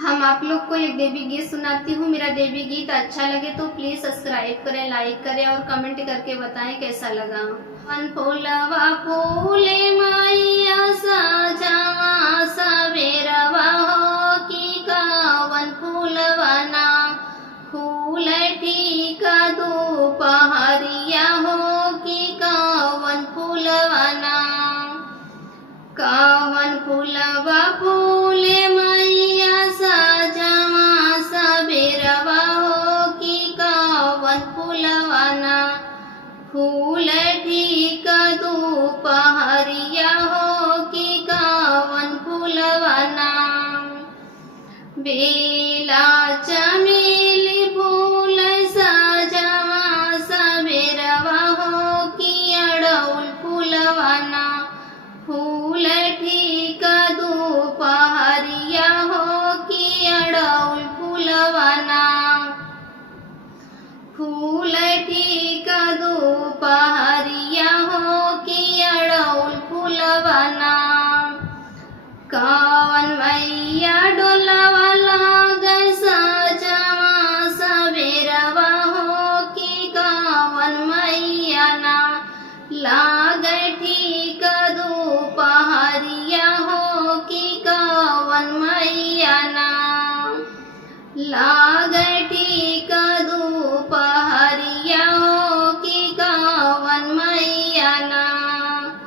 हम आप लोग को एक देवी गीत सुनाती हूँ। मेरा देवी गीत अच्छा लगे तो प्लीज सब्सक्राइब करें, लाइक करें और कमेंट करके बताएं कैसा लगा। वन फूलवा फूले मैया सजावा सवेरवा हो की कावन फूलवा ना फूल ठीक दोपहरिया हो की कावन फूलवा ना कावन फूलवा फूले मैया सजावा सबेरवा हो की कावन फूलवा ना फूल ठीक दोपहरिया हो की कावन फूलवा ना बेला चमेली फूल सजावा सबेरवा हो की अड़उल फूलवा ना फूल ठीक दोपहरिया हो की अड़उल फूलवा ना फूल ठीक दोपहरिया हो की अड़उल फूलवा ना कावन मैया डोलवा लागल सजावा सवेरवा हो की कावन मैया ना लागल ठीक दोपहरिया हो की कावन मैया ना लागल ठीक दोपहरिया हो की कावन मैया ना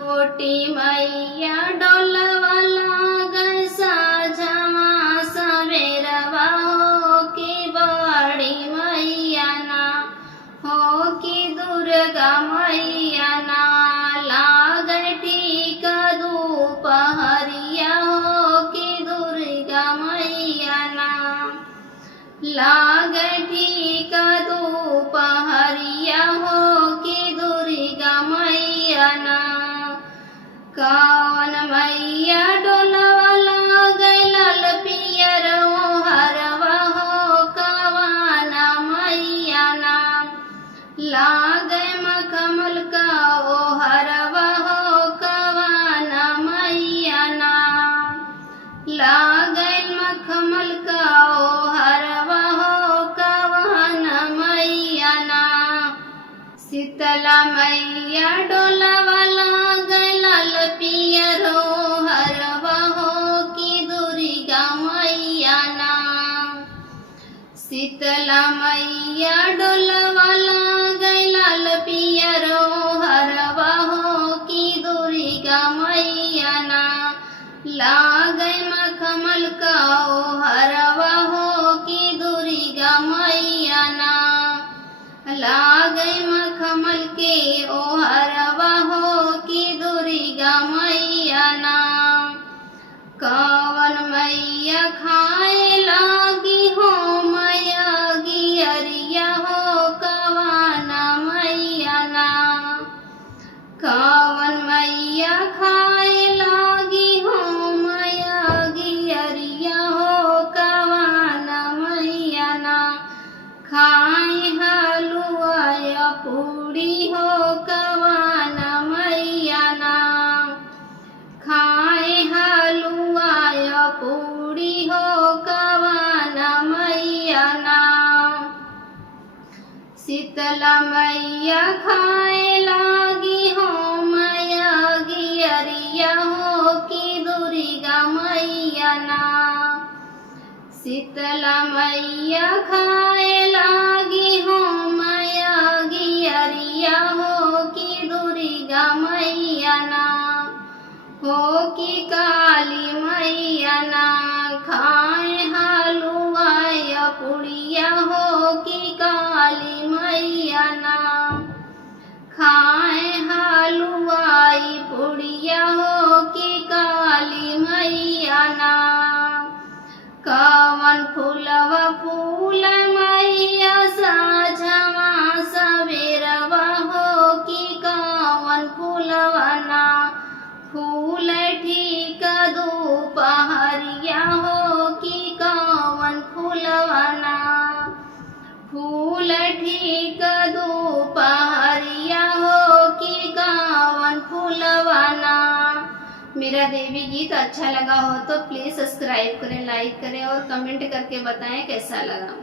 कोटी मैया डोलवा लागल सजावा सवेरवा हो की बड़ी मैया ना हो की दुर्गा मैया ना लागल ठीक दोपहरिया हो की दुर्गा मैया ना लागल ठीक दोपहरिया हो की दुर्गा मैया ना कावन मैया डोलवा लागल लाल पियर हरवा हो कावना मैया ना लागल मखमल का ओ हरवा हो कावना मैया ना लागल मखमल का ओ हरवा हो कावना मैया ना शीतला मैया डोलवा लागल लाल पियर हरवा हो की दुर्गा मैया ना शीतला मैया डोलवा लागल लाल पियर हरवा हो की दुर्गा मैया ना लागल मखमल का ओ हरवा हो की दुर्गा मैया ना लागल मखमल के ओ हरवा हो की दुर्गा मैया ना कावन मैया खाए लागी हो मैया गियरिया हो कावना मैया ना कावन मैया खाए लागी हो मैया गियरिया हो कावना मैया ना खाए हलुआ या पूरी हो कावना मैया ना खाए हलुआ या पूरी हो कावना मैया ना शीतला मैया खाए लागी हो मैया गियरिया हो की दुर्गा मैया ना शीतला मैया खाए लागी हो मैया गियरिया हो की दुर्गा मैया ना हो की काली मैया ना खाए हलुआ या पुड़िया हो की काली मैया ना खाए हलुआई पुड़िया हो की काली मैया ना कावन फूलवा फूल मैया सजावा सवेरवा हो की कावन फूलवा ना फूल ठीक दोपहरिया हो की कावन फूलवा ना फूल ठीक दोपहरिया हो की कावन फूलवा ना मेरा मेरा देवी गीत अच्छा लगा हो तो प्लीज़ सब्सक्राइब करें, लाइक करें और कमेंट करके बताएं कैसा लगा।